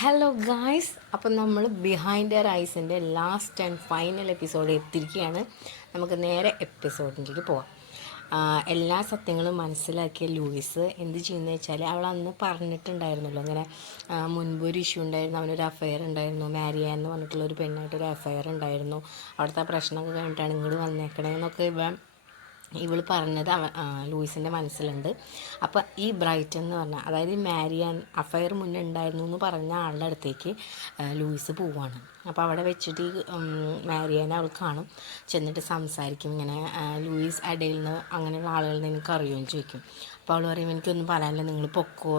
Hello guys, അപ്പം നമ്മൾ behind their ഐസിൻ്റെ ലാസ്റ്റ് ആൻഡ് ഫൈനൽ എപ്പിസോഡ് എത്തിയിരിക്കുകയാണ്. നമുക്ക് നേരെ എപ്പിസോഡിലേക്ക് പോവാം. എല്ലാ സത്യങ്ങളും മനസ്സിലാക്കിയ ലൂയിസ് എന്ത് ചെയ്യുന്നത് വെച്ചാൽ, അവൾ അന്ന് പറഞ്ഞിട്ടുണ്ടായിരുന്നല്ലോ അങ്ങനെ മുൻപൊരു ഇഷ്യൂ ഉണ്ടായിരുന്നു, അവനൊരു അഫെയർ ഉണ്ടായിരുന്നു, മാരിയ എന്ന് പറഞ്ഞിട്ടുള്ളൊരു പെണ്ണായിട്ടൊരു അഫെയർ ഉണ്ടായിരുന്നു, അവിടുത്തെ പ്രശ്നമൊക്കെ കഴിഞ്ഞിട്ടാണ് ഇങ്ങോട്ട് വന്നേക്കണേ എന്നൊക്കെ ഇവൾ പറഞ്ഞത് ലൂയിസിൻ്റെ മനസ്സിലുണ്ട്. അപ്പോൾ ഈ ബ്രൈറ്റൻ എന്ന് പറഞ്ഞാൽ, അതായത് ഈ മാരിയാൻ അഫയർ മുന്നേ ഉണ്ടായിരുന്നു എന്ന് പറഞ്ഞ ആളുടെ അടുത്തേക്ക് ലൂയിസ് പോവാണ്. അപ്പോൾ അവിടെ വെച്ചിട്ട് ഈ മാരിയാനെ അവൾ കാണും, ചെന്നിട്ട് സംസാരിക്കും. ഇങ്ങനെ ലൂയിസ് അഡയിൽ നിന്ന് അങ്ങനെയുള്ള ആളുകളിൽ നിന്ന് എനിക്ക് അറിയുമെന്ന് ചോദിക്കും. അപ്പോൾ അവൾ പറയും, എനിക്കൊന്നും പറയാനില്ല, നിങ്ങൾ പൊക്കോ,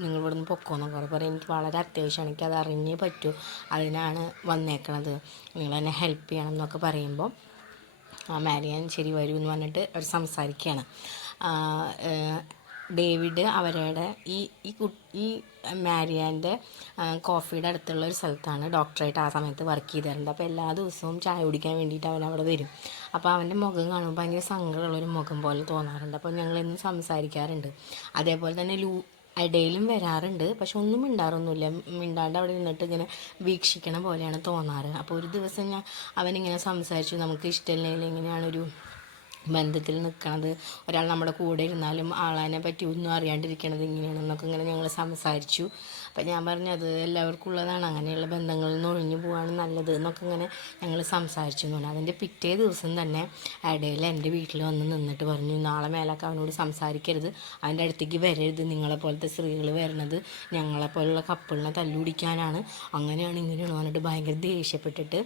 നിങ്ങൾ ഇവിടെ നിന്ന് പൊക്കോ എന്നൊക്കെ പറയും. എനിക്ക് വളരെ അത്യാവശ്യമാണ്, എനിക്കത് അറിഞ്ഞേ പറ്റൂ, അതിനാണ് വന്നേക്കണത്, നിങ്ങൾ എന്നെ ഹെൽപ്പ് ചെയ്യണം എന്നൊക്കെ പറയുമ്പോൾ മാരിയാൻ ശരി വരൂ എന്ന് പറഞ്ഞിട്ട് അവർ സംസാരിക്കുകയാണ്. ഡേവിഡ് അവരുടെ ഈ മാരിയാൻ്റെ കോഫിയുടെ അടുത്തുള്ള ഒരു സ്ഥലത്താണ് ഡോക്ടറായിട്ട് ആ സമയത്ത് വർക്ക് ചെയ്തിട്ടുണ്ട്. അപ്പോൾ എല്ലാ ദിവസവും ചായ കുടിക്കാൻ വേണ്ടിയിട്ട് അവൻ അവിടെ വരും. അപ്പോൾ അവൻ്റെ മുഖം കാണുമ്പോൾ ഭയങ്കര സങ്കടമുള്ളൊരു മുഖം പോലെ തോന്നാറുണ്ട്. അപ്പോൾ ഞങ്ങളെന്നും സംസാരിക്കാറുണ്ട്. അതേപോലെ തന്നെ ഇടയിലും വരാറുണ്ട്, പക്ഷെ ഒന്നും മിണ്ടാറൊന്നുമില്ല, മിണ്ടാണ്ട് അവിടെ നിന്നിട്ട് ഇങ്ങനെ വീക്ഷിക്കണ പോലെയാണ് തോന്നാറ്. അപ്പോൾ ഒരു ദിവസം അവനിങ്ങനെ സംസാരിച്ചു, നമുക്ക് ഇഷ്ടമില്ലെങ്കിൽ എങ്ങനെയാണൊരു ബന്ധത്തിൽ നിൽക്കണത്, ഒരാൾ നമ്മുടെ കൂടെ ഇരുന്നാലും ആളതിനെ പറ്റി ഒന്നും അറിയാണ്ടിരിക്കണത് ഇങ്ങനെയാണെന്നൊക്കെ ഇങ്ങനെ ഞങ്ങൾ സംസാരിച്ചു. അപ്പം ഞാൻ പറഞ്ഞു, അത് എല്ലാവർക്കും ഉള്ളതാണ്, അങ്ങനെയുള്ള ബന്ധങ്ങളിൽ നിന്ന് ഒഴിഞ്ഞു പോവാണ് നല്ലത് എന്നൊക്കെ ഇങ്ങനെ ഞങ്ങൾ സംസാരിച്ചു എന്ന് പറഞ്ഞു. അതിൻ്റെ പിറ്റേ ദിവസം തന്നെ ഇടയിൽ എൻ്റെ വീട്ടിൽ വന്ന് നിന്നിട്ട് പറഞ്ഞു, നാളെ മേലൊക്കെ അവനോട് സംസാരിക്കരുത്, അവൻ്റെ അടുത്തേക്ക് വരരുത്, നിങ്ങളെപ്പോലത്തെ സ്ത്രീകൾ വരണത് ഞങ്ങളെപ്പോലുള്ള കപ്പിളിനെ തല്ലുപിടിക്കാനാണ്, അങ്ങനെയാണ് ഇങ്ങനെയാണ് പറഞ്ഞിട്ട് ഭയങ്കര ദേഷ്യപ്പെട്ടിട്ട്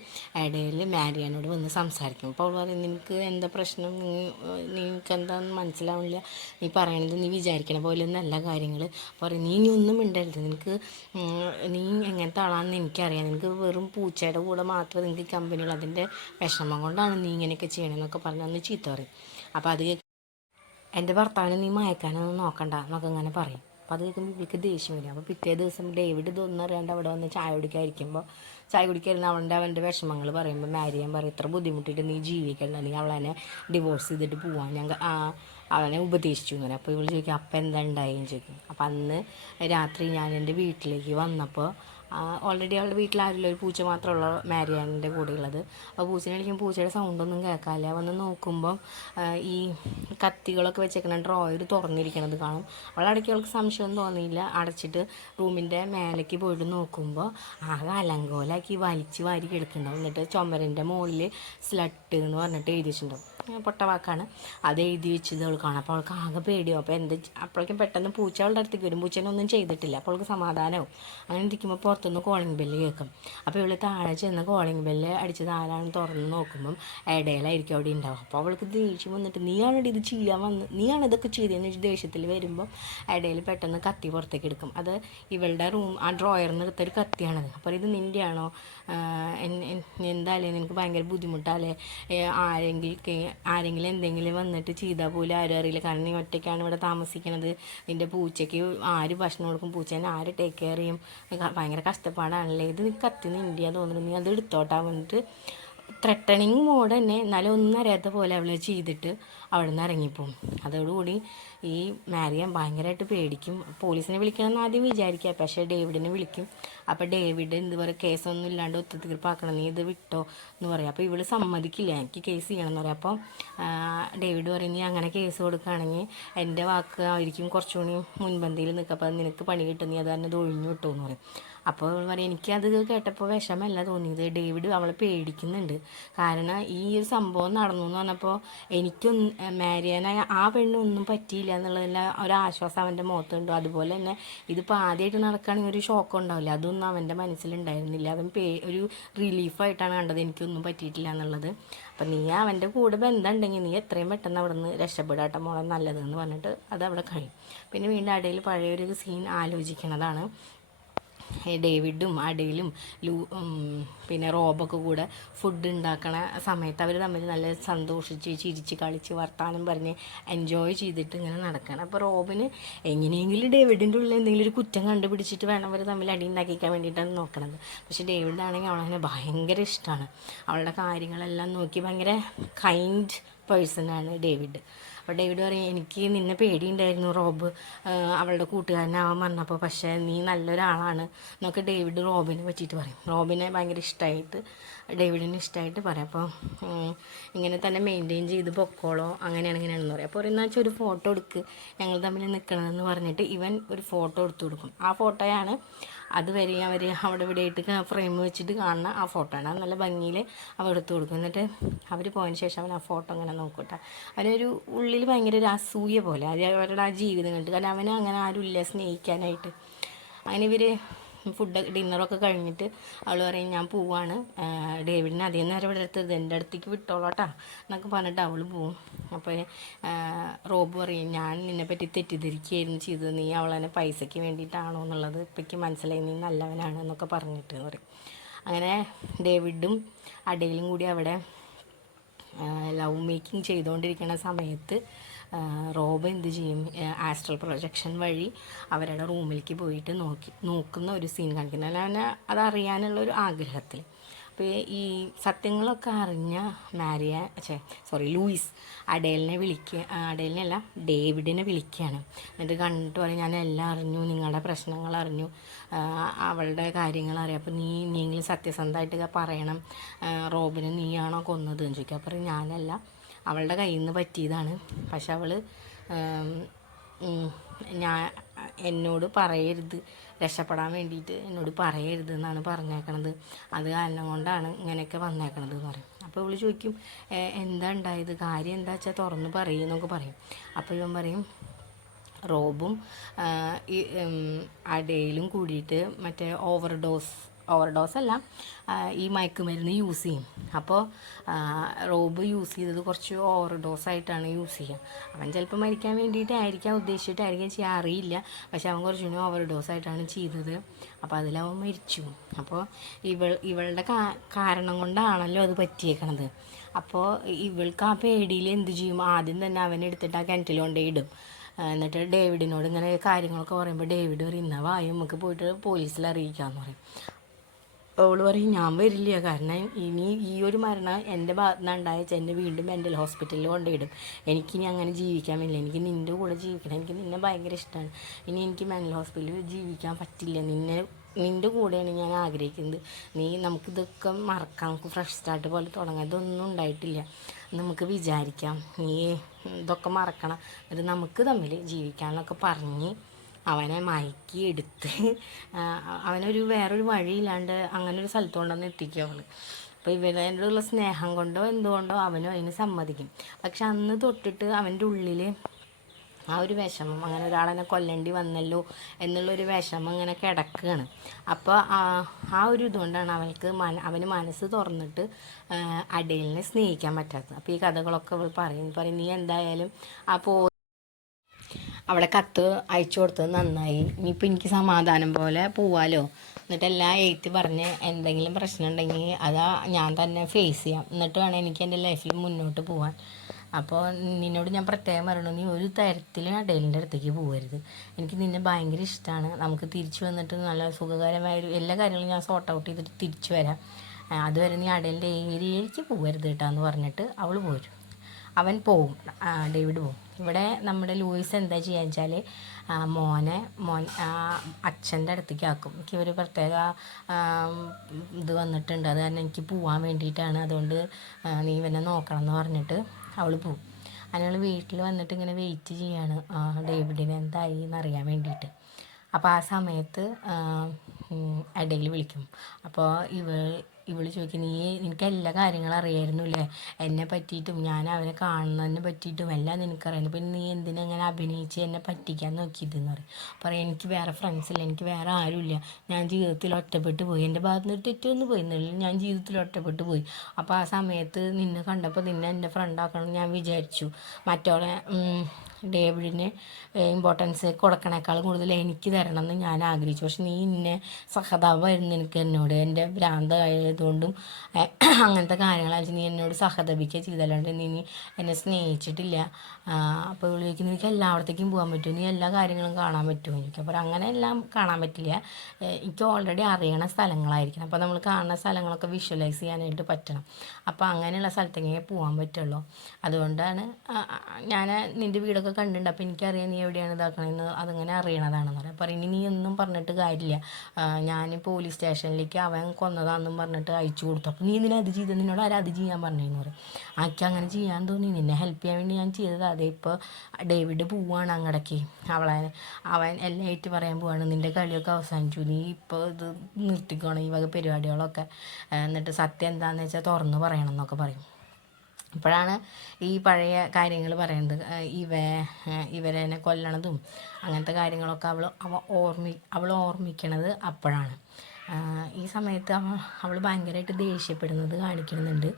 ഇടയിൽ മാരിയാനോട് വന്ന് സംസാരിക്കും. അപ്പോൾ അവൾ പറയും, നിനക്ക് എന്താ പ്രശ്നം, നിനക്കെന്താന്ന് മനസ്സിലാവില്ല, നീ പറയണത് നീ വിചാരിക്കണ പോലെ ഒന്നല്ല കാര്യങ്ങൾ. പറയും, നീ ഒന്നും മിണ്ടരുത്, നീ എങ്ങനത്തെ ആളാണെന്ന് എനിക്കറിയാം, നിനക്ക് വെറും പൂച്ചയുടെ കൂടെ മാത്രമേ നിങ്ങൾക്ക് കമ്പനിയുള്ളൂ, അതിൻ്റെ വിഷമം കൊണ്ടാണ് നീ ഇങ്ങനെയൊക്കെ ചെയ്യണമെന്നൊക്കെ പറഞ്ഞ് അന്ന് ചീത്ത പറയും. അപ്പോൾ അത് എൻ്റെ ഭർത്താവിനെ നീ മയക്കാനൊന്നും നോക്കണ്ട എന്നൊക്കെ ഇങ്ങനെ പറയും. അപ്പോൾ അത് കേൾക്കുമ്പോൾ ഇവൾക്ക് ദേഷ്യം വരും. അപ്പോൾ പിറ്റേ ദിവസം ഡേവിഡ് ഇതൊന്നും അറിയാണ്ട് അവിടെ വന്ന് ചായ കുടിക്കാതിരുന്ന അവൻ്റെ വിഷമങ്ങൾ പറയുമ്പോൾ മാരിയാൻ പറയും, ഇത്ര ബുദ്ധിമുട്ടിയിട്ട് നീ ജീവിക്കണ്ട, നീ അവളെ ഡിവോഴ്സ് ചെയ്തിട്ട് പോവാൻ അവനെ ഉപദേശിച്ചു ഇങ്ങനെ. അപ്പോൾ ഇവൾ ചോദിക്കും, അപ്പം എന്താ ഉണ്ടായെന്ന് ചോദിക്കും. അപ്പം അന്ന് രാത്രി ഞാൻ എൻ്റെ വീട്ടിലേക്ക് വന്നപ്പോൾ ഓൾറെഡി അവളുടെ വീട്ടിൽ ആരില്ല, ഒരു പൂച്ച മാത്രമുള്ള മാരിയാനിൻ്റെ കൂടെ ഉള്ളത്. അപ്പോൾ പൂച്ചനെ വിളിക്കുമ്പോൾ പൂച്ചയുടെ സൗണ്ടൊന്നും കേൾക്കാനില്ല. വന്ന് നോക്കുമ്പം ഈ കത്തികളൊക്കെ വെച്ചേക്കണ ഡ്രോയർ തുറന്നിരിക്കണത് കാണും. അവളടയ്ക്ക് അവൾക്ക് സംശയമൊന്നും തോന്നിയില്ല, അടച്ചിട്ട് റൂമിൻ്റെ മേലേക്ക് പോയിട്ട് നോക്കുമ്പോൾ ആകെ അലങ്കോലാക്കി വലിച്ച് വാരി കിടക്കുന്നുണ്ടാവും. എന്നിട്ട് ചുമരിൻ്റെ മുകളിൽ സ്ലട്ട് എന്ന് പറഞ്ഞിട്ട് എഴുതി വെച്ചിട്ടുണ്ടാവും, പൊട്ടവാക്കാണ്, അത് എഴുതി വെച്ചത് അവൾ കാണാം. അപ്പോൾ അവൾക്ക് ആകെ പേടിയോ. അപ്പോൾ അപ്പോഴേക്കും പെട്ടെന്ന് പൂച്ച അവളുടെ അടുത്തേക്ക് വരും. പൂച്ചേനൊന്നും ചെയ്തിട്ടില്ല, അപ്പോൾ അവൾക്ക് സമാധാനവും. അങ്ങനെ ഇരിക്കുമ്പോൾ പുറത്തുനിന്ന് കോളിംഗ് ബെല്ല് കേൾക്കും. അപ്പോൾ ഇവൾ താഴെ ചെന്ന് കോളിംഗ് ബെല്ല് അടിച്ചത് ആരാണ് തുറന്ന് നോക്കുമ്പം ഇടയിലായിരിക്കും അവിടെ ഉണ്ടാവും. അപ്പോൾ അവൾക്ക് ദേഷ്യം വന്നിട്ട്, നീയാണോ ഇത് ചെയ്യാൻ വന്ന്, നീയാണ് ഇതൊക്കെ ചെയ്തതെന്ന് വെച്ച് ദേഷ്യത്തിൽ വരുമ്പോൾ ഇടയിൽ പെട്ടെന്ന് കത്തി പുറത്തേക്ക് എടുക്കും. അത് ഇവളുടെ ആ ഡ്രോയറിൽ നിന്ന് എടുത്തൊരു കത്തിയാണത്. അപ്പോൾ ഇത് നിൻ്റെയാണോ, എന്തായാലും നിനക്ക് ഭയങ്കര ബുദ്ധിമുട്ടാല്ലേ, ആരെങ്കിലും എന്തെങ്കിലും വന്നിട്ട് ചെയ്താൽ പോലും ആരും അറിയില്ല, കാരണം നീ ഒറ്റയ്ക്കാണ് ഇവിടെ താമസിക്കുന്നത്, നിൻ്റെ പൂച്ചയ്ക്ക് ആര് ഭക്ഷണം കൊടുക്കും, പൂച്ചേനെ ആര് ടേക്ക് കെയർ ചെയ്യും, ഭയങ്കര കഷ്ടപ്പാടാണല്ലേ, ഇത് നീ കത്തി നിൻ്റെയാ തോന്നുന്നു, നീ അത് എടുത്തോട്ടാ വന്നിട്ട് ത്രെട്ടണിങ് മോഡ് തന്നെ, എന്നാലും ഒന്നും അറിയാത്ത പോലെ അവൾ ചെയ്തിട്ട് അവിടെ നിന്ന് ഇറങ്ങിപ്പോവും. അതോടുകൂടി ഈ മാരിയാൻ ഭയങ്കരമായിട്ട് പേടിക്കും. പോലീസിനെ വിളിക്കണമെന്ന് ആദ്യം വിചാരിക്കുക, പക്ഷേ ഡേവിഡിനെ വിളിക്കും. അപ്പോൾ ഡേവിഡ് എന്ത് പറയുക, കേസൊന്നും ഇല്ലാണ്ട് ഒത്തുതീർപ്പാക്കണം, നീ ഇത് വിട്ടോ എന്ന് പറയും. അപ്പോൾ ഇവൾ സമ്മതിക്കില്ല, എനിക്ക് കേസ് ചെയ്യണം എന്ന് പറയും. അപ്പോൾ ഡേവിഡ് പറയും, നീ അങ്ങനെ കേസ് കൊടുക്കുകയാണെങ്കിൽ എൻ്റെ വാക്ക് ആയിരിക്കും കുറച്ചുകൂടി മുൻപന്തിയിൽ നിൽക്കുക, അപ്പോൾ നിനക്ക് പണി കിട്ടും, നീ അത് തന്നെ ഇത് ഒഴിഞ്ഞു വിട്ടോ എന്ന് പറയും. അപ്പോൾ പറയും, എനിക്കത് കേട്ടപ്പോൾ വിഷമല്ല തോന്നിയത്, ഡേവിഡ് അവളെ പേടിക്കുന്നുണ്ട്. കാരണം ഈ ഒരു സംഭവം നടന്നു എന്ന് പറഞ്ഞപ്പോൾ എനിക്കൊന്നും മാരിയാനായ ആ പെണ്ണൊന്നും പറ്റിയില്ല എന്നുള്ളതിൽ ഒരാശ്വാസം അവൻ്റെ മുഖത്തുണ്ട്. അതുപോലെ തന്നെ ഇതിപ്പോൾ ആദ്യമായിട്ട് നടക്കുകയാണെങ്കിൽ ഒരു ഷോക്ക് ഉണ്ടാവില്ല, അതൊന്നും അവൻ്റെ മനസ്സിലുണ്ടായിരുന്നില്ല. അവൻ ഒരു റിലീഫായിട്ടാണ് കണ്ടത്, എനിക്കൊന്നും പറ്റിയിട്ടില്ല എന്നുള്ളത്. അപ്പം നീ അവൻ്റെ കൂടെ ബന്ധം ഉണ്ടെങ്കിൽ നീ എത്രയും പെട്ടെന്ന് അവിടെ നിന്ന് രക്ഷപ്പെടാട്ട മോളെ, നല്ലതെന്ന് പറഞ്ഞിട്ട് അത് അവിടെ കഴിയും. പിന്നെ വീണ്ടും ഇടയിൽ പഴയൊരു സീൻ ആലോചിക്കണതാണ്. ഡേവിഡും അടയിലും പിന്നെ റോബൊക്കെ കൂടെ ഫുഡ് ഉണ്ടാക്കണ സമയത്ത് അവർ തമ്മിൽ നല്ല സന്തോഷിച്ച് ചിരിച്ച് കളിച്ച് വർത്താനം പറഞ്ഞ് എൻജോയ് ചെയ്തിട്ട് ഇങ്ങനെ നടക്കണം. അപ്പോൾ റോബിന് എങ്ങനെയെങ്കിലും ഡേവിഡിൻ്റെ ഉള്ളിൽ എന്തെങ്കിലും ഒരു കുറ്റം കണ്ടുപിടിച്ചിട്ട് വേണം അവർ തമ്മിൽ അടി ഉണ്ടാക്കിക്കാൻ വേണ്ടിയിട്ടാണ് നോക്കണത്. പക്ഷേ ഡേവിഡാണെങ്കിൽ അവളങ്ങനെ ഭയങ്കര ഇഷ്ടമാണ്, അവളുടെ കാര്യങ്ങളെല്ലാം നോക്കി ഭയങ്കര കൈൻഡ് പേഴ്സണാണ് ഡേവിഡ്. അപ്പോൾ ഡേവിഡ് പറയും എനിക്ക് നിന്നെ പേടിയുണ്ടായിരുന്നു റോബ് അവളുടെ കൂട്ടുകാരനാവാൻ പറഞ്ഞപ്പോൾ, പക്ഷേ നീ നല്ലൊരാളാണ് എന്നൊക്കെ ഡേവിഡ് റോബിനെ പറ്റിയിട്ട് പറയും. റോബിനെ ഭയങ്കര ഇഷ്ടമായിട്ട് ഡേവിഡിന് ഇഷ്ടമായിട്ട് പറയാം. അപ്പോൾ ഇങ്ങനെ തന്നെ മെയിൻറ്റെയിൻ ചെയ്ത് പൊക്കോളോ, ഇങ്ങനെയാണെന്ന് പറയും. അപ്പോൾ പറയുന്ന വെച്ചാൽ ഒരു ഫോട്ടോ എടുക്ക്, ഞങ്ങൾ തമ്മിൽ നിൽക്കണമെന്ന് പറഞ്ഞിട്ട് ഇവൻ ഒരു ഫോട്ടോ എടുത്തു കൊടുക്കും. ആ ഫോട്ടോയാണ് അതുവരെ അവർ അവിടെ ഇവിടെ ആയിട്ട് ഫ്രെയിം വെച്ചിട്ട് കാണുന്ന ആ ഫോട്ടോ ആണ്. അത് നല്ല ഭംഗിയിൽ അവർ എടുത്തു കൊടുക്കും. എന്നിട്ട് അവർ പോയതിന് ശേഷം അവൻ ആ ഫോട്ടോ അങ്ങനെ നോക്കട്ടെ. അവനൊരു ഉള്ളിൽ ഭയങ്കര ഒരു അസൂയ പോലെ അത് അവരുടെ ആ ജീവിതം കണ്ടിട്ട്. കാരണം അവന് അങ്ങനെ ആരും ഇല്ല സ്നേഹിക്കാനായിട്ട്. അങ്ങനെ ഇവർ ഡിന്നറൊക്കെ കഴിഞ്ഞിട്ട് അവൾ പറയും ഞാൻ പോവാണ്, ഡേവിഡിനെ അധികം നേരം ഇവിടെ അടുത്തത് എൻ്റെ അടുത്തേക്ക് വിട്ടോളാട്ടാ എന്നൊക്കെ പറഞ്ഞിട്ട് അവൾ പോവും. അപ്പോൾ റോബ് പറയും ഞാൻ നിന്നെപ്പറ്റി തെറ്റിദ്ധരിക്കുകയായിരുന്നു ചെയ്തത്, നീ അവളെന്നെ പൈസയ്ക്ക് വേണ്ടിയിട്ടാണോ എന്നുള്ളത് ഇപ്പോഴേക്ക് മനസ്സിലായി, നീ നല്ലവനാണ് എന്നൊക്കെ പറഞ്ഞിട്ട് പറയും. അങ്ങനെ ഡേവിഡും അഡേലും കൂടി അവിടെ ലവ് മേക്കിംഗ് ചെയ്തുകൊണ്ടിരിക്കുന്ന സമയത്ത് റോബ് എന്ത് ചെയ്യും, ആസ്ട്രൽ പ്രൊജക്ഷൻ വഴി അവരുടെ റൂമിലേക്ക് പോയിട്ട് നോക്കുന്ന ഒരു സീൻ കാണിക്കുന്നത്. അല്ല അവനെ അതറിയാനുള്ള ഒരു ആഗ്രഹത്തിൽ. അപ്പോൾ ഈ സത്യങ്ങളൊക്കെ അറിഞ്ഞ ലൂയിസ് അഡേലിനെയല്ല ഡേവിഡിനെ വിളിക്കുകയാണ്. എന്നിട്ട് കണ്ടിട്ട് പറയും ഞാൻ എല്ലാം അറിഞ്ഞു, നിങ്ങളുടെ പ്രശ്നങ്ങൾ അറിഞ്ഞു, അവളുടെ കാര്യങ്ങൾ അറിയാം, അപ്പോൾ നീയെങ്കിലും സത്യസന്ധമായിട്ട് പറയണം, റോബിനെ നീയാണോ കൊന്നത് എന്ന് ചോദിക്കുക. അപ്പോൾ ഞാനല്ല, അവളുടെ കയ്യിൽ നിന്ന് പറ്റിയതാണ്, പക്ഷെ അവൾ എന്നോട് പറയരുത്, രക്ഷപ്പെടാൻ വേണ്ടിയിട്ട് എന്നോട് പറയരുത് എന്നാണ് പറഞ്ഞേക്കണത്, അത് കാരണം കൊണ്ടാണ് ഇങ്ങനെയൊക്കെ വന്നേക്കണത് എന്ന് പറയും. അപ്പോൾ ഇവൾ ചോദിക്കും എന്താ ഉണ്ടായത്, കാര്യം എന്താ വെച്ചാൽ തുറന്ന് പറയുമെന്നൊക്കെ പറയും. അപ്പോൾ ഇവൻ പറയും റോബും ഈ അടയിലും കൂടിയിട്ട് മറ്റേ ഓവർഡോസ് അല്ല, ഈ മയക്കുമരുന്ന് യൂസ് ചെയ്യും. അപ്പോൾ റോബ് യൂസ് ചെയ്തത് കുറച്ച് ഓവർഡോസായിട്ടാണ് യൂസ് ചെയ്യുക. അവൻ ചിലപ്പോൾ മരിക്കാൻ വേണ്ടിയിട്ടായിരിക്കാം, ഉദ്ദേശിച്ചിട്ടായിരിക്കാം ചെയ്യാൻ അറിയില്ല, പക്ഷെ അവൻ കുറച്ചുകൂടി ഓവർഡോസായിട്ടാണ് ചെയ്തത്. അപ്പോൾ അതിലവൻ മരിച്ചു. അപ്പോൾ ഇവളുടെ കാരണം കൊണ്ടാണല്ലോ അത് പറ്റിയേക്കണത്. അപ്പോൾ ഇവൾക്ക് ആ പേടിയിൽ എന്ത് ചെയ്യും, ആദ്യം തന്നെ അവനെടുത്തിട്ട് ആ കിണറ്റിൽ കൊണ്ടേ ഇടും. എന്നിട്ട് ഡേവിഡിനോട് ഇങ്ങനെ കാര്യങ്ങളൊക്കെ പറയുമ്പോൾ ഡേവിഡ് പറയും ഇന്ന വായും നമുക്ക് പോയിട്ട് പോലീസിൽ അറിയിക്കാമെന്ന് പറയും. അവൾ പറയും ഞാൻ വരില്ല, കാരണം ഇനി ഈ ഒരു മരണം എൻ്റെ ഭാഗത്ത് നിന്ന് ഉണ്ടായിച്ചാൽ എന്നെ വീണ്ടും മെൻ്റൽ ഹോസ്പിറ്റലിൽ കൊണ്ടുപോയിടും, എനിക്കിനി അങ്ങനെ ജീവിക്കാൻ പറ്റില്ല, എനിക്ക് നിൻ്റെ കൂടെ ജീവിക്കണം, എനിക്ക് നിന്നെ ഭയങ്കര ഇഷ്ടമാണ്, ഇനി എനിക്ക് മെൻ്റൽ ഹോസ്പിറ്റലിൽ ജീവിക്കാൻ പറ്റില്ല, നിൻ്റെ കൂടെയാണ് ഞാൻ ആഗ്രഹിക്കുന്നത്, നമുക്കിതൊക്കെ മറക്കാം, നമുക്ക് ഫ്രഷ് സ്റ്റാർട്ട് പോലെ തുടങ്ങാം, ഇതൊന്നും ഉണ്ടായിട്ടില്ല, നമുക്ക് വിചാരിക്കാം, നീ ഇതൊക്കെ മറക്കണം, എന്നിട്ട് നമുക്ക് തമ്മിൽ ജീവിക്കാമെന്നൊക്കെ പറഞ്ഞ് അവനെ മയക്കി എടുത്ത് അവനൊരു വേറൊരു വഴിയില്ലാണ്ട് അങ്ങനെ ഒരു സ്ഥലത്ത് കൊണ്ടുവന്ന് എത്തിക്കും അവൾ. അപ്പോൾ ഇവനോടുള്ള സ്നേഹം കൊണ്ടോ എന്തുകൊണ്ടോ അവനും അതിന് സമ്മതിക്കും. പക്ഷെ അന്ന് തൊട്ടിട്ട് അവൻ്റെ ഉള്ളിൽ ആ ഒരു വിഷമം, അങ്ങനെ ഒരാളെന്നെ കൊല്ലേണ്ടി വന്നല്ലോ എന്നുള്ളൊരു വിഷമം ഇങ്ങനെ കിടക്കുകയാണ്. അപ്പോൾ ആ ഒരു ഇതുകൊണ്ടാണ് അവന് മനസ്സ് തുറന്നിട്ട് അഡേലിനെ സ്നേഹിക്കാൻ പറ്റാത്തത്. അപ്പോൾ ഈ കഥകളൊക്കെ അവൾ പറയും നീ എന്തായാലും അവിടെ കത്ത് അയച്ചു കൊടുത്തത് നന്നായി, ഇനിയിപ്പോൾ എനിക്ക് സമാധാനം പോലെ പോവാലോ, എന്നിട്ട് എല്ലാം എഴുത്തി പറഞ്ഞ് എന്തെങ്കിലും പ്രശ്നം ഉണ്ടെങ്കിൽ അതാ ഞാൻ തന്നെ ഫേസ് ചെയ്യാം, എന്നിട്ട് വേണം എനിക്ക് എൻ്റെ ലൈഫിൽ മുന്നോട്ട് പോകാൻ. അപ്പോൾ നിന്നോട് ഞാൻ പ്രത്യേകം പറയണു, നീ ഒരു തരത്തിലും അഡേലിൻ്റെ അടുത്തേക്ക് പോകരുത്, എനിക്ക് നിന്നെ ഭയങ്കര ഇഷ്ടമാണ്, നമുക്ക് തിരിച്ചു വന്നിട്ട് നല്ല സുഖകരമായ എല്ലാ കാര്യങ്ങളും ഞാൻ സോർട്ട് ഔട്ട് ചെയ്തിട്ട് തിരിച്ചു വരാം, അതുവരെ നീ അഡേലിൻ്റെ ഏരിയയിലേക്ക് പോകരുത് കേട്ടാന്ന് പറഞ്ഞിട്ട് അവൾ പോരും. അവൻ പോവും, ഡേവിഡ് പോവും. ഇവിടെ നമ്മുടെ ലൂയിസ് എന്താ ചെയ്യുക വെച്ചാൽ മോൻ അച്ഛൻ്റെ അടുത്തേക്ക് ആക്കും. എനിക്ക് ഒരു പ്രത്യേക ഇത് വന്നിട്ടുണ്ട്, അത് കാരണം എനിക്ക് പോവാൻ വേണ്ടിയിട്ടാണ്, അതുകൊണ്ട് നീ ഇവനെ നോക്കണം എന്ന് പറഞ്ഞിട്ട് അവൾ പോവും. അതിനവൾ വീട്ടിൽ വന്നിട്ട് ഇങ്ങനെ വെയിറ്റ് ചെയ്യാണ് ഡേവിഡിന് എന്തായി എന്നറിയാൻ വേണ്ടിയിട്ട്. അപ്പോൾ ആ സമയത്ത് അഡേൽ വിളിക്കും. അപ്പോൾ ഇവൾ ചോദിക്കും നിനക്ക് എല്ലാ കാര്യങ്ങളും അറിയായിരുന്നില്ലേ, എന്നെ പറ്റിയിട്ടും ഞാൻ അവനെ കാണുന്നതിനെ പറ്റിയിട്ടും എല്ലാം നിനക്കറിയായിരുന്നു, പിന്നെ നീ എന്തിനെങ്ങനെ അഭിനയിച്ച് എന്നെ പറ്റിക്കാൻ നോക്കിയതെന്ന് പറയും. എനിക്ക് വേറെ ഫ്രണ്ട്സില്ല, എനിക്ക് വേറെ ആരുമില്ല, ഞാൻ ജീവിതത്തിൽ ഒറ്റപ്പെട്ടു പോയി, എൻ്റെ ഭാഗത്ത് നിന്ന് തെറ്റൊന്നും പോയിരുന്നില്ല, ഞാൻ ജീവിതത്തിൽ ഒറ്റപ്പെട്ടു പോയി. അപ്പോൾ ആ സമയത്ത് നിന്നെ കണ്ടപ്പോൾ നിന്നെ എൻ്റെ ഫ്രണ്ടാക്കണം ഞാൻ വിചാരിച്ചു, മറ്റോളെ ഡേവിഡിന് ഇമ്പോർട്ടൻസ് കൊടുക്കണേക്കാളും കൂടുതൽ എനിക്ക് തരണം എന്ന് ഞാൻ ആഗ്രഹിച്ചു. പക്ഷെ നീ ഇന്നെ സഹതാപമായിരുന്നു എനിക്ക് എന്നോട്, എൻ്റെ ഭ്രാന്തായതുകൊണ്ടും അങ്ങനത്തെ കാര്യങ്ങളാണെന്ന് നീ എന്നോട് സഹതപിക്കുക ചെയ്തല്ലാണ്ട് നീ എന്നെ സ്നേഹിച്ചിട്ടില്ല. അപ്പോൾ വിളിക്കും നിനക്ക് എല്ലായിടത്തേക്കും പോകാൻ പറ്റും, നീ എല്ലാ കാര്യങ്ങളും കാണാൻ പറ്റുമോ എനിക്ക്. അപ്പോൾ അങ്ങനെ എല്ലാം കാണാൻ പറ്റില്ല, എനിക്ക് ഓൾറെഡി അറിയണ സ്ഥലങ്ങളായിരിക്കണം. അപ്പോൾ നമ്മൾ കാണുന്ന സ്ഥലങ്ങളൊക്കെ വിഷ്വലൈസ് ചെയ്യാനായിട്ട് പറ്റണം. അപ്പോൾ അങ്ങനെയുള്ള സ്ഥലത്തേക്കേ പോകാൻ പറ്റുള്ളൂ. അതുകൊണ്ടാണ് ഞാൻ നിൻ്റെ വീടൊക്കെ കണ്ടിട്ടുണ്ട്, അപ്പോൾ എനിക്കറിയാം നീ എവിടെയാണ് ഇതാക്കണമെന്ന്, അതങ്ങനെ അറിയണതാണെന്ന് പറയാം. അപ്പോൾ ഇനി നീ ഒന്നും പറഞ്ഞിട്ട് കാര്യമില്ല, ഞാൻ പോലീസ് സ്റ്റേഷനിലേക്ക് അവൻ കൊന്നതാണെന്നും പറഞ്ഞിട്ട് അയച്ചു കൊടുത്തു. അപ്പോൾ നീ ഇതിനെ അത് ചെയ്ത്, നിന്നോട് ആരും അത് ചെയ്യാൻ പറഞ്ഞതെന്ന് പറയും. എനിക്ക് അങ്ങനെ ചെയ്യാൻ തോന്നി, നിന്നെ ഹെൽപ്പ് ചെയ്യാൻ വേണ്ടി ഞാൻ ചെയ്തത്. അതേ ഇപ്പോൾ ഡേവിഡ് പോവാണ് അങ്ങടേക്ക്, അവൻ എല്ലാം ഏറ്റ് പറയാൻ പോവാണ്, നിൻ്റെ കളിയൊക്കെ അവസാനിച്ചു, നീ ഇപ്പോൾ ഇത് നിർത്തിക്കണം ഈ വക പരിപാടികളൊക്കെ, എന്നിട്ട് സത്യം എന്താണെന്ന് വെച്ചാൽ തുറന്ന് പറയണം എന്നൊക്കെ പറയും. അപ്പോഴാണ് ഈ പഴയ കാര്യങ്ങൾ പറയുന്നത്, ഇവരെന്നെ കൊല്ലണതും അങ്ങനത്തെ കാര്യങ്ങളൊക്കെ അവൾ ഓർമ്മിക്കണത് അപ്പോഴാണ്. ഈ സമയത്ത് അവൾ ഭയങ്കരമായിട്ട് ദേഷ്യപ്പെടുന്നത് കാണിക്കുന്നുണ്ട്.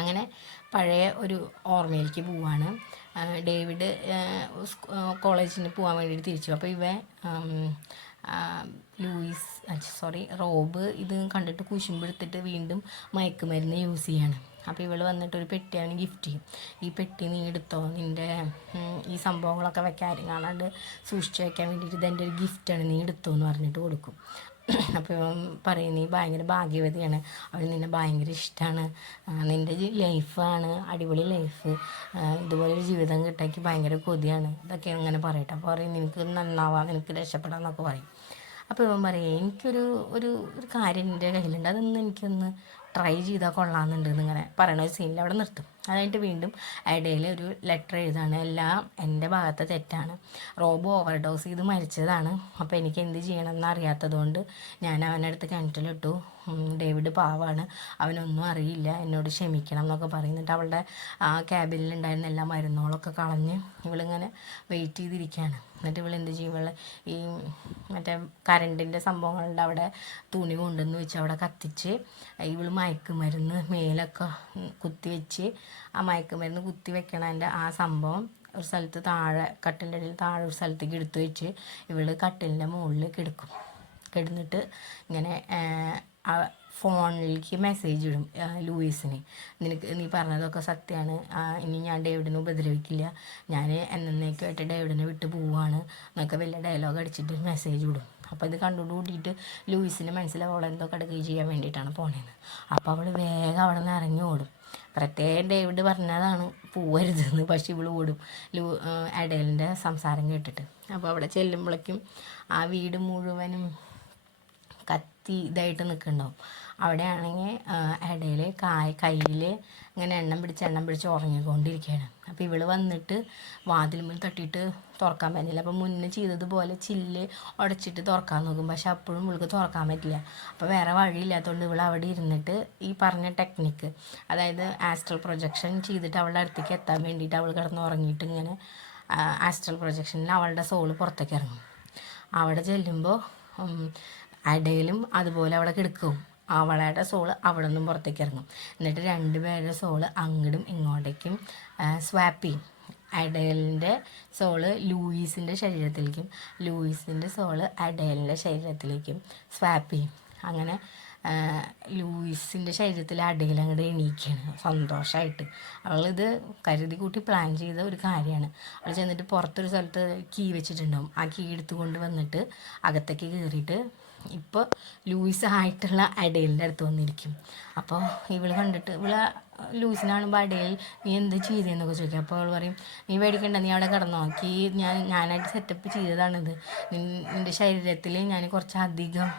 അങ്ങനെ പഴയ ഒരു ഓർമ്മയിലേക്ക് പോവാണ്. ഡേവിഡ് കോളേജിന് പോകാൻ വേണ്ടിയിട്ട് തിരിച്ചു. അപ്പോൾ റോബ് ഇത് കണ്ടിട്ട് കുശുമ്പെടുത്തിട്ട് വീണ്ടും മയക്കുമരുന്ന് യൂസ് ചെയ്യാണ്. അപ്പോൾ ഇവൾ വന്നിട്ട് ഒരു പെട്ടി അവന് ഗിഫ്റ്റ് ചെയ്യും. ഈ പെട്ടി നീ എടുത്തോ, നിൻ്റെ ഈ സംഭവങ്ങളൊക്കെ വെക്കാൻ കാണാണ്ട് സൂക്ഷിച്ച് വെക്കാൻ വേണ്ടിയിട്ട് ഇതെൻ്റെ ഒരു ഗിഫ്റ്റാണ്, നീ എടുത്തോ എന്ന് പറഞ്ഞിട്ട് കൊടുക്കും. അപ്പോൾ ഇവൻ പറയും നീ ഭയങ്കര ഭാഗ്യവതിയാണ്, അവൾ നിന്നെ ഭയങ്കര ഇഷ്ടമാണ്, നിൻ്റെ ലൈഫാണ് അടിപൊളി ലൈഫ്, ഇതുപോലൊരു ജീവിതം കിട്ടാൻ ഭയങ്കര കൊതിയാണ്, ഇതൊക്കെ ഇങ്ങനെ പറയട്ടെ. അപ്പോൾ പറയും നിനക്ക് നന്നാവാം, നിനക്ക് രക്ഷപ്പെടാമെന്നൊക്കെ പറയും. അപ്പോൾ ഇവൻ പറയും എനിക്കൊരു ഒരു ഒരു കാര്യം എൻ്റെ കയ്യിലുണ്ട്, അതൊന്ന് എനിക്കൊന്ന് ട്രൈ ചെയ്താൽ കൊള്ളാമെന്നുണ്ട് എന്നിങ്ങനെ പറയണ ഒരു സീനിൽ അവിടെ നിർത്തും. അതായിട്ട് വീണ്ടും ഇടയിൽ ഒരു ലെറ്റർ എഴുതാണ്, എല്ലാം എൻ്റെ ഭാഗത്തെ തെറ്റാണ്, റോബ് ഓവർഡോസ് ചെയ്ത് മരിച്ചതാണ്, അപ്പോൾ എനിക്ക് എന്ത് ചെയ്യണമെന്ന് അറിയാത്തതുകൊണ്ട് ഞാൻ അവനടുത്ത് കിണറ്റിലിട്ടു, ഡേവിഡ് പാവാണ്, അവനൊന്നും അറിയില്ല, എന്നോട് ക്ഷമിക്കണം എന്നൊക്കെ പറയുന്നിട്ട് അവളുടെ ആ ക്യാബിനിലുണ്ടായിരുന്ന എല്ലാ മരുന്നുകളൊക്കെ കളഞ്ഞ് ഇവളിങ്ങനെ വെയിറ്റ് ചെയ്തിരിക്കുകയാണ്. എന്നിട്ട് ഇവളെന്ത് ചെയ്യും, ഈ മറ്റേ കറണ്ടിൻ്റെ സംഭവങ്ങളുടെ അവിടെ തുണി കൊണ്ടുവന്ന് വെച്ച് അവിടെ കത്തിച്ച് ഇവൾ മയക്കുമരുന്ന് മേലൊക്കെ കുത്തിവെച്ച് ആ മയക്കുമരുന്ന് കുത്തി വെക്കണതിൻ്റെ ആ സംഭവം ഒരു സ്ഥലത്ത് താഴെ കട്ടിലിൻ്റെ ഇടയിൽ താഴെ ഒരു സ്ഥലത്തേക്ക് എടുത്തു വെച്ച് ഇവൾ കട്ടിലിൻ്റെ മുകളിൽ കിടന്നിട്ട് ഇങ്ങനെ ഫോണിലേക്ക് മെസ്സേജ് ഇടും ലൂയിസിന്, നീ പറഞ്ഞതൊക്കെ സത്യമാണ്, ഇനി ഞാൻ ഡേവിഡിനെ ഉപദ്രവിക്കില്ല, ഞാൻ എന്നേക്കുമായിട്ട് ഡേവിഡിനെ വിട്ട് പോവുകയാണ് എന്നൊക്കെ വലിയ ഡയലോഗ് അടിച്ചിട്ട് മെസ്സേജ് ഇടും. അപ്പോൾ ഇത് കണ്ടുകൊണ്ട് കൂട്ടിയിട്ട് ലൂയിസിന് മനസ്സിലാവും അവൾ എന്തോ കടുകയും ചെയ്യാൻ വേണ്ടിയിട്ടാണ് പോണേന്ന്. അപ്പോൾ അവൾ വേഗം അവിടെ നിന്ന് ഇറങ്ങി ഓടും. പ്രത്യേകം ഡേവിഡ് പറഞ്ഞതാണ് പോവരുതെന്ന്, പക്ഷെ ഇവൾ ഓടും അഡേലിൻ്റെ സംസാരം കേട്ടിട്ട്. അപ്പോൾ അവിടെ ചെല്ലുമ്പോഴേക്കും ആ വീട് മുഴുവനും കത്തി ഇതായിട്ട് നിൽക്കുന്നുണ്ടാവും. അവിടെയാണെങ്കിൽ ഇടയിൽ കയ്യിൽ ഇങ്ങനെ എണ്ണം പിടിച്ച് ഉറങ്ങിക്കൊണ്ടിരിക്കുകയാണ്. അപ്പോൾ ഇവൾ വന്നിട്ട് വാതിലുമ്പോൾ തട്ടിയിട്ട് തുറക്കാൻ പറ്റില്ല. അപ്പോൾ മുന്നേ ചെയ്തതുപോലെ ചില്ല് ഉടച്ചിട്ട് തുറക്കാൻ നോക്കും, പക്ഷെ അപ്പോഴും ഇവൾക്ക് തുറക്കാൻ പറ്റില്ല. അപ്പോൾ വേറെ വഴിയില്ലാത്തതുകൊണ്ട് ഇവൾ അവിടെ ഇരുന്നിട്ട് ഈ പറഞ്ഞ ടെക്നിക്ക്, അതായത് ആസ്ട്രൽ പ്രൊജക്ഷൻ ചെയ്തിട്ട് അവളുടെ അടുത്തേക്ക് എത്താൻ വേണ്ടിയിട്ട് അവൾ കിടന്ന് ഉറങ്ങിയിട്ട് ഇങ്ങനെ ആസ്ട്രൽ പ്രൊജക്ഷനിൽ അവളുടെ സോള് പുറത്തേക്ക് ഇറങ്ങും. അവിടെ ചെല്ലുമ്പോൾ ഇടയിലും അതുപോലെ അവിടെ കിടക്കും, അവളുടെ സോള് അവിടെ നിന്നും പുറത്തേക്ക് ഇറങ്ങും. എന്നിട്ട് രണ്ടുപേരുടെ സോള് അങ്ങോട്ടും ഇങ്ങോട്ടേക്കും സ്വാപ്പ് ചെയ്യും. അഡേലിൻ്റെ സോള് ലൂയിസിൻ്റെ ശരീരത്തിലേക്കും ലൂയിസിൻ്റെ സോള് അഡേലിൻ്റെ ശരീരത്തിലേക്കും സ്വാപ്പ് ചെയ്യും. അങ്ങനെ ലൂയിസിൻ്റെ ശരീരത്തിൽ അഡേൽ അങ്ങോട്ട് എണീക്കുകയാണ് സന്തോഷമായിട്ട്. അവളിത് കരുതി കൂട്ടി പ്ലാൻ ചെയ്ത ഒരു കാര്യമാണ്. അവൾ ചെന്നിട്ട് പുറത്തൊരു സ്ഥലത്ത് കീ വെച്ചിട്ടുണ്ടാവും, ആ കീ എടുത്തു കൊണ്ട് വന്നിട്ട് അകത്തേക്ക് കയറിയിട്ട് ഇപ്പോൾ ലൂയിസ് ആയിട്ടുള്ള അഡേലിൻ്റെ അടുത്ത് വന്നിരിക്കും. അപ്പോൾ ഇവൾ കണ്ടിട്ട് ലൂയിസിനെ കാണുമ്പോൾ അഡേൽ നീ എന്ത് ചെയ്തതെന്നൊക്കെ ചോദിക്കും. അപ്പോൾ അവൾ പറയും നീ പേടിക്കണ്ട, നീ അവിടെ കിടന്നോ, ഞാനായിട്ട് സെറ്റപ്പ് ചെയ്തതാണിത്, നിൻ്റെ ശരീരത്തിൽ ഞാൻ കുറച്ചധികം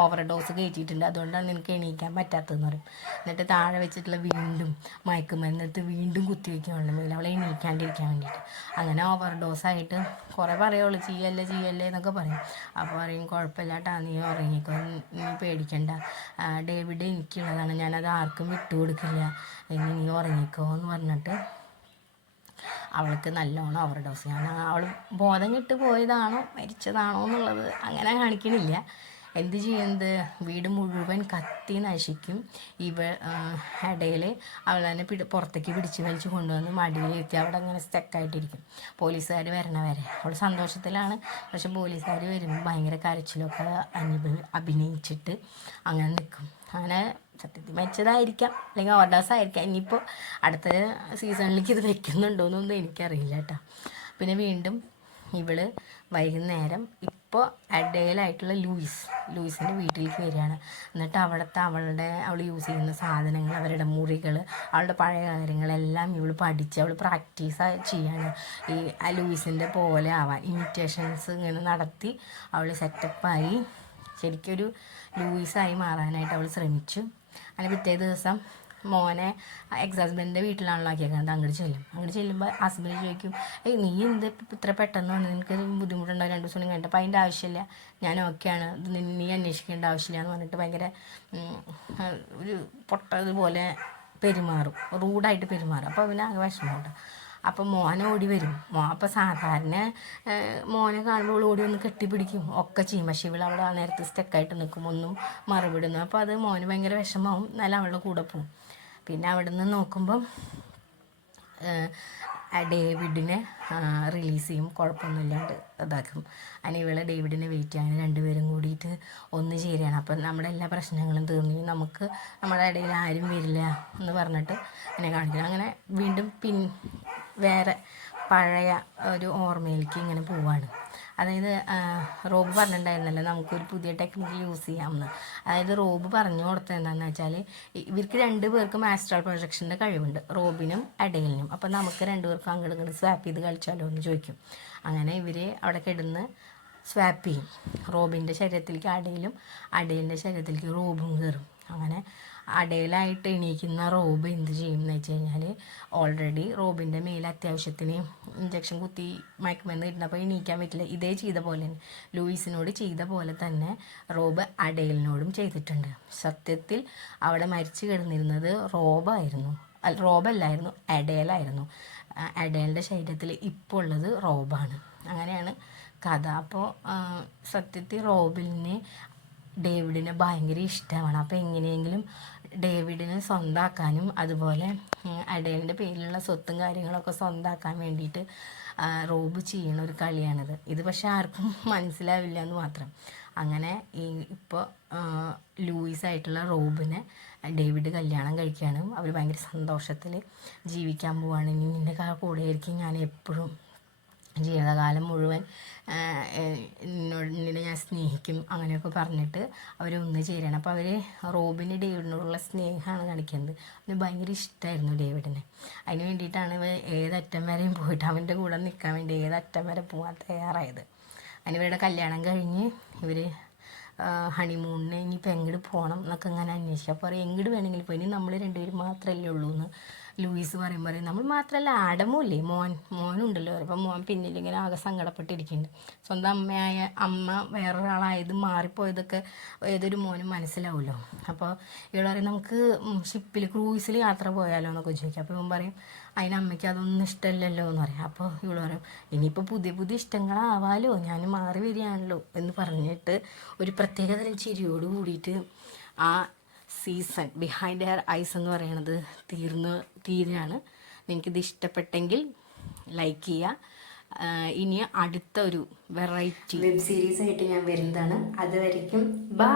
ഓവർ ഡോസ് കയറ്റിയിട്ടുണ്ട്, അതുകൊണ്ടാണ് നിനക്ക് എണീക്കാൻ പറ്റാത്തതെന്ന് പറയും. എന്നിട്ട് താഴെ വെച്ചിട്ടുള്ള വീണ്ടും മയക്കുമരുന്നെടുത്ത് വീണ്ടും കുത്തിവെക്കും അവളുടെ മേലെ, അവളെ എണീക്കാണ്ടിരിക്കാൻ വേണ്ടിയിട്ട്. അങ്ങനെ ഓവർ ഡോസായിട്ട് കുറേ പറയുള്ളൂ ചെയ്യല്ലേ എന്നൊക്കെ പറയും. അപ്പോൾ പറയും കുഴപ്പമില്ല കേട്ടോ, നീ ഉറങ്ങിക്കോ, നീ പേടിക്കണ്ട, ഡേവിഡ് എനിക്കുള്ളതാണ്, ഞാനത് ആർക്കും വിട്ടുകൊടുക്കില്ല, ഇനി നീ ഉറങ്ങിക്കോ എന്ന് പറഞ്ഞിട്ട് അവൾക്ക് നല്ലോണം ഓവർ ഡോസ്. അവൾ ബോധം കെട്ട് പോയതാണോ മരിച്ചതാണോ എന്നുള്ളത് അങ്ങനെ കാണിക്കണില്ല. എന്ത് ചെയ്യുന്നത്, വീട് മുഴുവൻ കത്തി നശിക്കും. ഇടയിൽ അവൾ തന്നെ പുറത്തേക്ക് പിടിച്ച് വലിച്ച് കൊണ്ടുവന്ന് മടിയിലെത്തി അവിടെ അങ്ങനെ സ്റ്റക്കായിട്ടിരിക്കും പോലീസുകാർ വരണ വരെ. അവൾ സന്തോഷത്തിലാണ്, പക്ഷെ പോലീസുകാർ വരുമ്പോൾ ഭയങ്കര കരച്ചിലൊക്കെ അഭിനയിച്ചിട്ട് അങ്ങനെ നിൽക്കും. അങ്ങനെ സത്യത്തിൽ വെച്ചതായിരിക്കാം, അല്ലെങ്കിൽ ഓർഡേഴ്സ് ആയിരിക്കാം. ഇനിയിപ്പോൾ അടുത്ത സീസണിലേക്ക് ഇത് വെക്കുന്നുണ്ടോയെന്നൊന്നും എനിക്കറിയില്ല കേട്ടോ. പിന്നെ വീണ്ടും ഇവള് വൈകുന്നേരം ഇപ്പോൾ അഡേലായിട്ടുള്ള ലൂയിസിൻ്റെ വീട്ടിലേക്ക് വരികയാണ്. എന്നിട്ട് അവൾ യൂസ് ചെയ്യുന്ന സാധനങ്ങൾ, അവരുടെ മുറികൾ, അവളുടെ പഴയ കാര്യങ്ങളെല്ലാം ഇവൾ പഠിച്ച് അവൾ പ്രാക്ടീസ് ചെയ്യാണ്. ഈ ലൂയിസിൻ്റെ പോലെ ആവാൻ ഇമിറ്റേഷൻസ് ഇങ്ങനെ നടത്തി അവൾ സെറ്റപ്പായി ശരിക്കൊരു ലൂയിസായി മാറാനായിട്ട് അവൾ ശ്രമിച്ചു. അങ്ങനെ പിറ്റേ ദിവസം മോനെ എക്സ് ഹസ്ബൻഡിൻ്റെ വീട്ടിലാണല്ലോ ആക്കിയേക്കുന്നത്. അങ്ങോട്ട് ചെല്ലുമ്പോൾ ഹസ്ബൻഡ് ചോദിക്കും, നീ എന്ത് ഇത്ര പെട്ടെന്ന് വന്ന്, നിനക്ക് ബുദ്ധിമുട്ടുണ്ടാവും 2 ദിവസം കഴിഞ്ഞിട്ട്. അപ്പോൾ അതിൻ്റെ ആവശ്യമില്ല, ഞാൻ ഓക്കെയാണ്, ഇത് നീ അന്വേഷിക്കേണ്ട ആവശ്യമില്ല എന്ന് പറഞ്ഞിട്ട് ഭയങ്കര ഒരു പൊട്ടതുപോലെ പെരുമാറും, റൂഡായിട്ട് പെരുമാറും. അപ്പോൾ അവന് ആകെ വിഷമമുണ്ട്. അപ്പം മോൻ ഓടി വരും. അപ്പോൾ സാധാരണ മോനെ കാണുമ്പോൾ ഓടി വന്ന് കെട്ടിപ്പിടിക്കും ഒക്കെ ചെയ്യും. പക്ഷേ അവിടെ ആ നേരത്തെ സ്റ്റക്കായിട്ട് നിൽക്കും, ഒന്നും മറുപടിടുന്നു. അപ്പോൾ അത് മോന് ഭയങ്കര വിഷമമാവും. എന്നാലും അവളുടെ കൂടെ പോകും. പിന്നെ അവിടെ നിന്ന് നോക്കുമ്പം ഡേവിഡിനെ റിലീസ് ചെയ്യും, കുഴപ്പമൊന്നുമില്ലാണ്ട് ഇതാക്കും. അതിന് ഇവളെ ഡേവിഡിനെ വെയിറ്റ് ചെയ്യാൻ രണ്ടുപേരും കൂടിയിട്ട് ഒന്ന് ചേരുകയാണ്. അപ്പം നമ്മുടെ എല്ലാ പ്രശ്നങ്ങളും തീർന്നു, നമുക്ക് നമ്മുടെ ഇടയിൽ ആരും വരില്ല എന്ന് പറഞ്ഞിട്ട് എന്നെ കാണിക്കണം. അങ്ങനെ വീണ്ടും വേറെ പഴയ ഒരു ഓർമ്മയിലേക്ക് ഇങ്ങനെ പോവാണ്. അതായത് റോബ് പറഞ്ഞിട്ടുണ്ടായിരുന്നല്ലോ നമുക്കൊരു പുതിയ ടെക്നിക്ക് യൂസ് ചെയ്യാമെന്ന്. അതായത് റോബ് പറഞ്ഞു കൊടുത്തത് എന്താണെന്ന് വെച്ചാൽ, ഇവർക്ക് 2 പേർക്കും ആസ്ട്രൽ പ്രൊജക്ഷൻ്റെ കഴിവുണ്ട്, റോബിനും അഡേലിനും. അപ്പം നമുക്ക് 2 പേർക്കും അങ്ങോട്ട് ഇങ്ങോട്ട് സ്വാപ്പ് ചെയ്ത് കളിച്ചാലോ എന്ന് ചോദിക്കും. അങ്ങനെ ഇവർ അവിടെ കിടന്ന് സ്വാപ്പ് ചെയ്യും. റോബിൻ്റെ ശരീരത്തിലേക്ക് അഡേലും, അഡേലിൻ്റെ ശരീരത്തിലേക്ക് റോബും കയറും. അങ്ങനെ അടയിലായിട്ട് എണീക്കുന്ന റോബ് എന്ത് ചെയ്യും എന്ന് വെച്ച് കഴിഞ്ഞാൽ, ഓൾറെഡി റോബിൻ്റെ മേൽ അത്യാവശ്യത്തിന് ഇഞ്ചക്ഷൻ കുത്തി മയക്കുമരുന്ന് കിട്ടുന്നപ്പോൾ എണീക്കാൻ പറ്റില്ല. ഇതേ ചെയ്ത പോലെ തന്നെ ലൂയിസിനോട് ചെയ്ത പോലെ തന്നെ റോബ് അഡേലിനോടും ചെയ്തിട്ടുണ്ട്. സത്യത്തിൽ അവിടെ മരിച്ചു കിടന്നിരുന്നത് റോബല്ലായിരുന്നു, അഡേലായിരുന്നു. അഡേലിൻ്റെ ശരീരത്തിൽ ഇപ്പോൾ ഉള്ളത് റോബാണ്. അങ്ങനെയാണ് കഥ. അപ്പോൾ സത്യത്തിൽ റോബിനെ ഡേവിഡിനെ ഭയങ്കര ഇഷ്ടമാണ്. അപ്പോൾ എങ്ങനെയെങ്കിലും ഡേവിഡിനെ സ്വന്തമാക്കാനും അതുപോലെ അഡേലിൻ്റെ പേരിലുള്ള സ്വത്തും കാര്യങ്ങളൊക്കെ സ്വന്തമാക്കാൻ വേണ്ടിയിട്ട് റോബ് ചെയ്യണ ഒരു കളിയാണിത്. ഇത് പക്ഷെ ആർക്കും മനസ്സിലാവില്ല എന്ന് മാത്രം. അങ്ങനെ ഇപ്പോൾ ലൂയിസായിട്ടുള്ള റോബിനെ ഡേവിഡ് കല്യാണം കഴിക്കാനും അവർ ഭയങ്കര സന്തോഷത്തിൽ ജീവിക്കാൻ പോവുകയാണ്. ഇനി നിൻ്റെ കൂടെ ആയിരിക്കും ഞാൻ എപ്പോഴും, ജീവിതകാലം മുഴുവൻ നിന്നെ ഞാൻ സ്നേഹിക്കും, അങ്ങനെയൊക്കെ പറഞ്ഞിട്ട് അവരൊന്ന് ചേരണം. അപ്പോൾ അവർ റോബിന് ഡേവിഡിനോടുള്ള സ്നേഹമാണ് കാണിക്കുന്നത്. അവന് ഭയങ്കര ഇഷ്ടമായിരുന്നു ഡേവിഡിനെ. അതിന് വേണ്ടിയിട്ടാണ് ഏതറ്റം വരെയും പോയിട്ട് അവൻ്റെ കൂടെ നിൽക്കാൻ വേണ്ടി ഏതറ്റം വരെ പോകാൻ തയ്യാറായത്. അതിനിവരുടെ കല്യാണം കഴിഞ്ഞ് ഇവർ ഹണിമൂണിന് ഇനിയിപ്പോൾ എങ്ങോട്ട് പോകണം എന്നൊക്കെ ഇങ്ങനെ അന്വേഷിക്കുക. അപ്പോൾ പറയും എങ്ങോട്ട് വേണമെങ്കിലും പോയി, ഇനി നമ്മൾ 2 പേരും മാത്രമല്ലേ ഉള്ളൂ എന്ന് ലൂയിസ് പറയും നമ്മൾ മാത്രമല്ല ആഡമുമില്ലേ മോനുണ്ടല്ലോ. അപ്പം മോൻ പിന്നിലിങ്ങനെ ആകെ സങ്കടപ്പെട്ടിരിക്കുന്നുണ്ട്. സ്വന്തം അമ്മ വേറൊരാളായത് മാറിപ്പോയതൊക്കെ ഏതൊരു മോനും മനസ്സിലാവുമല്ലോ. അപ്പോൾ ഇവൾ പറയും നമുക്ക് ഷിപ്പിൽ ക്രൂയിസിൽ യാത്ര പോയാലോ എന്നൊക്കെ ചോദിക്കും. അപ്പോൾ ഇവൻ പറയും അതിന് അമ്മയ്ക്ക് അതൊന്നും ഇഷ്ടമല്ലല്ലോ എന്ന് പറയാം. അപ്പോൾ ഇവൾ പറയും ഇനിയിപ്പോൾ പുതിയ ഇഷ്ടങ്ങളാവാലോ, ഞാൻ മാറി വരികയാണല്ലോ എന്ന് പറഞ്ഞിട്ട് ഒരു പ്രത്യേകതരം ചിരിയോട് കൂടിയിട്ട് ആ സീസൺ ബിഹൈൻഡ് ഹെയർ ഐസ് എന്ന് പറയുന്നത് തീരുകയാണ്. നിങ്ങൾക്കിത് ഇഷ്ടപ്പെട്ടെങ്കിൽ ലൈക്ക് ചെയ്യുക. ഇനി അടുത്ത ഒരു വെറൈറ്റി വെബ് സീരീസ് ആയിട്ട് ഞാൻ വരുന്നതാണ്. അതുവരയ്ക്കും ബൈ.